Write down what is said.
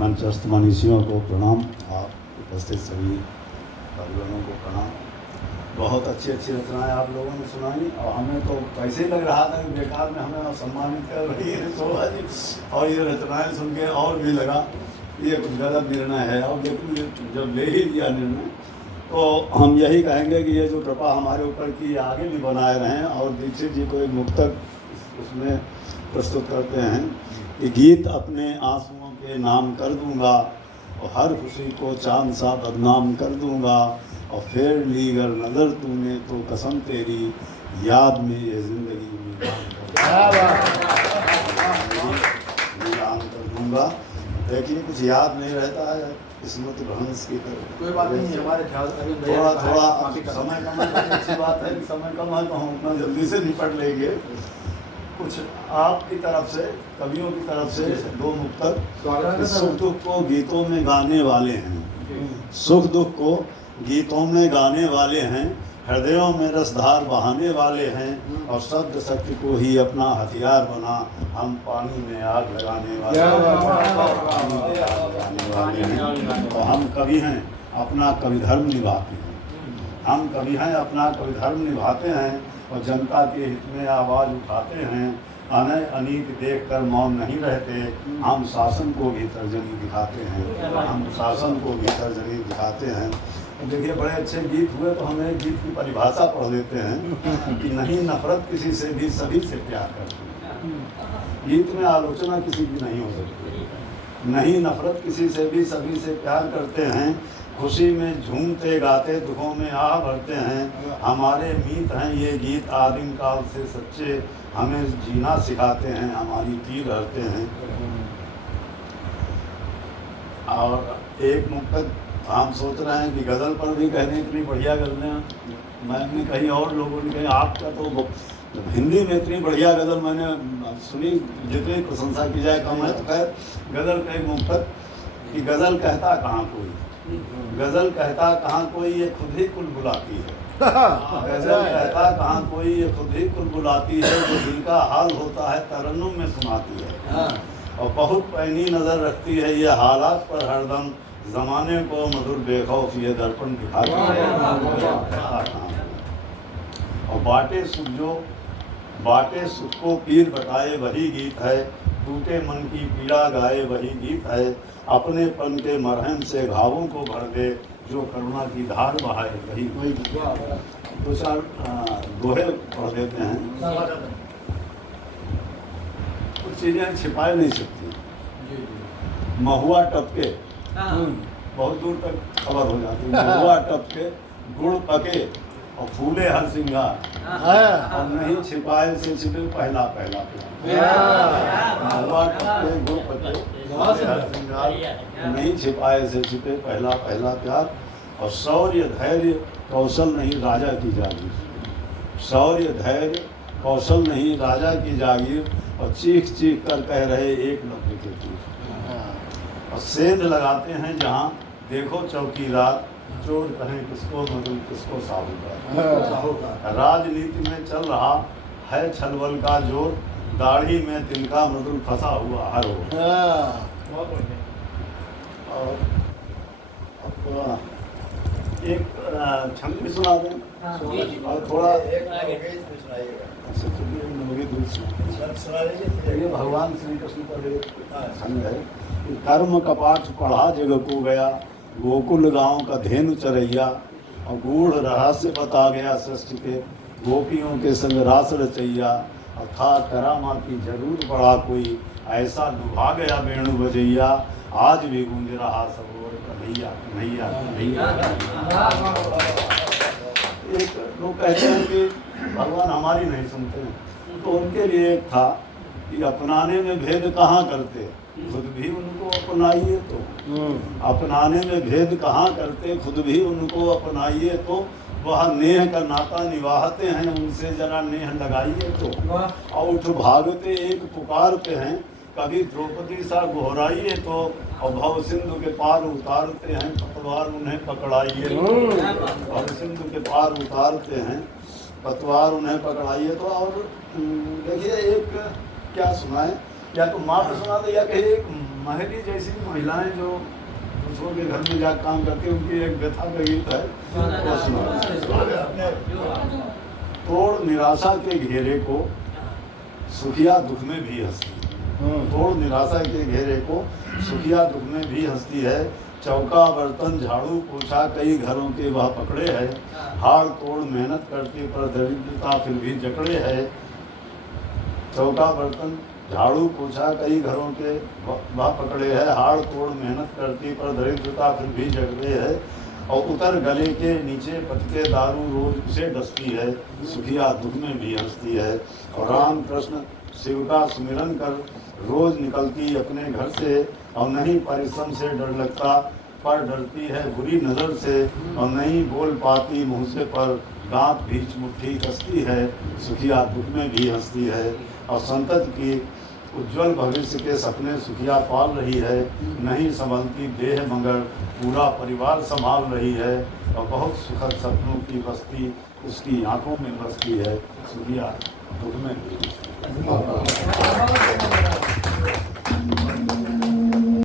मंचस्थ मनीषियों को प्रणाम, आप उपस्थित सभी परिवारों को प्रणाम। बहुत अच्छी अच्छी रचनाएं आप लोगों ने सुनाई और हमें तो ऐसे ही लग रहा था कि बेकार में हमें सम्मानित कर रही है शोभा जी, और ये रचनाएं सुन के और भी लगा ये कुछ गलत निर्णय है। और लेकिन जब ले ही लिया निर्णय तो हम यही कहेंगे कि ये जो कृपा हमारे ऊपर की आगे भी बनाए रहें। और दीक्षित जी को एक मुक्तक उसमें प्रस्तुत करते हैं कि गीत अपने आंसुओं के नाम कर दूंगा और हर खुशी को चांद सा बदनाम कर दूंगा, और फेर ली अगर नज़र तूने तो कसम तेरी याद में ये ज़िंदगी वीरान कर दूंगा। देखिए कुछ याद नहीं रहता है किस्मत भ्रंश की तरह। कोई बात नहीं, हमारे ख्याल थोड़ा थोड़ा समय कम है, अच्छी बात है कि समय कम है तो हम उतना जल्दी से निपट लेंगे। कुछ आपकी तरफ से, कवियों की तरफ से दो मुक्तक। सुख दुख को गीतों में गाने वाले हैं, सुख दुख को गीतों में गाने वाले हैं, हृदयों में रसधार बहाने वाले हैं, और शब्द शक्ति को ही अपना हथियार बना हम पानी में आग लगाने वाले हैं। और हम कवि हैं, अपना कवि धर्म निभाते हैं। हम कवि हैं, अपना कवि धर्म निभाते हैं और जनता के हित में आवाज़ उठाते हैं। अन्याय अनीति देखकर मौन नहीं रहते, हम शासन को भी तर्जनी दिखाते हैं, हम शासन को भी तर्जनी दिखाते हैं। देखिए बड़े अच्छे गीत हुए, तो हमें गीत की परिभाषा पढ़ लेते हैं कि नहीं नफरत किसी से भी सभी से प्यार करते हैं। गीत में आलोचना किसी की नहीं हो सकती। नहीं नफरत किसी से भी सभी से प्यार करते हैं, खुशी में झूमते गाते दुखों में आह भरते हैं। हमारे मीत हैं ये गीत आदिम काल से सच्चे, हमें जीना सिखाते हैं, हमारी तीर हरते हैं। और एक मुक्तक हम सोच रहे हैं कि गज़ल पर भी कहने इतनी बढ़िया गज़लें मैंने कही और लोगों ने कही, आपका तो हिंदी में इतनी बढ़िया गज़ल मैंने सुनी, जितनी प्रशंसा की जाए कम है। तो खैर गज़ल का एक मुक्तक कि गज़ल कहता कहाँ कोई, गज़ल कहता कहाँ कोई ये खुद ही कुल बुलाती है। गज़ल कहता कहाँ कोई ये खुद ही कुल बुलाती है, जो दिल का हाल होता है तरन्नुम में सुनाती है। और बहुत पैनी नज़र रखती है ये हालात पर हरदम, ज़माने को मधुर बेखौफ ये दर्पण दिखाती है। और बाटे सुख को पीर बटाए वही गीत है, टूटे मन की पीड़ा गाए वही गीत है। अपने पन के मरहम से घावों को भर दे, जो करुणा की धार बहाए वही कोई। दो चार दोहे पढ़ देते हैं। कुछ चीज़ें छिपाए नहीं सकती। महुआ टपके, बहुत दूर तक खबर हो जाती है। महुआ टपके गुड़ पके और फूले हर सिंगार, और नहीं छिपाए से छिपे पहला पहला प्यार। महुआ टपके गुड़ पके फूले हर सिंगार, नहीं छिपाए से छिपे पहला पहला प्यार। और शौर्य धैर्य कौशल नहीं राजा की जागीर, शौर्य धैर्य कौशल नहीं राजा की जागीर, और चीख चीख कर कह रहे एक लफ्ज़ के तीर। और सेंध लगाते हैं जहाँ देखो चौकीदार, चोर कहें किसको मधुर किसको साहूकार। राजनीति में चल रहा है छलबल का जोर, दाढ़ी में तिनका मधुर फंसा हुआ हर ओर। और एक छंद भी सुना दें और थोड़ा ये भगवान श्री कृष्ण का छंद है। कर्म कपाट पढ़ा जग को गया, गोकुल गांव का धेनु चरैया, और गूढ़ रहस्य बता गया सृष्टि के, गोपियों के संग रास रचैया। और था करामा की जरूर बड़ा कोई, ऐसा डुबा गया वेणु बजैया, आज भी गूंज रहा सरोवर कन्हैया कन्हैया कन्हैया। एक लोग कहते हैं कि भगवान हमारी नहीं सुनते हैं, तो उनके लिए एक था कि अपनाने में भेद कहाँ करते, खुद भी उनको अपनाइए। तो अपनाने में भेद कहाँ करते, खुद भी उनको अपनाइए। तो वह नेह का नाता निभाते हैं, उनसे जरा नेह लगाइए। तो और उठ भागते एक पुकार पे हैं, कभी द्रौपदी सा गोहराइए। तो और भव सिंधु के पार उतारते हैं, पतवार उन्हें पकड़ाइए। भव सिंधु के पार उतारते हैं, पतवार उन्हें पकड़ाइए। तो और देखिए एक क्या सुनाए, या तो माँ को सुना दे या कहीं एक महरी जैसी महिलाएं जो दूसरों के घर में जाकर काम करती, उनकी एक व्यथा का गीत है, वो सुनो। तोड़ निराशा के घेरे को सुखिया दुख में भी हंसती है। तोड़ निराशा के घेरे को सुखिया दुख में भी हंसती है। चौका बर्तन झाड़ू पोछा कई घरों के वह पकड़े है। हाड़ तोड़ मेहनत करती पर दरिद्रता फिर भी जकड़े है। चौका बर्तन झाड़ू पोछा कई घरों के वह पकड़े है। हाड़ तोड़ मेहनत करती पर दरिद्रता फिर भी जकड़े है। और उतर गले के नीचे पटके दारू रोज उसे डसती है। सुखिया दुख में भी हंसती है। और राम कृष्ण शिव का सुमिरन कर रोज निकलती अपने घर से। और नहीं परिश्रम से डर लगता पर डरती है बुरी नज़र से। और नहीं बोल पाती मुँह से पर दांत बीच मुट्ठी कसती है। सुखिया दुख में भी हंसती है। और संतत की उज्जवल भविष्य के सपने सुखिया पाल रही है। नहीं संभलती देह मगर पूरा परिवार संभाल रही है। और बहुत सुखद सपनों की बस्ती उसकी आंखों में बसती है। सुखिया दुख में भी हंसती है।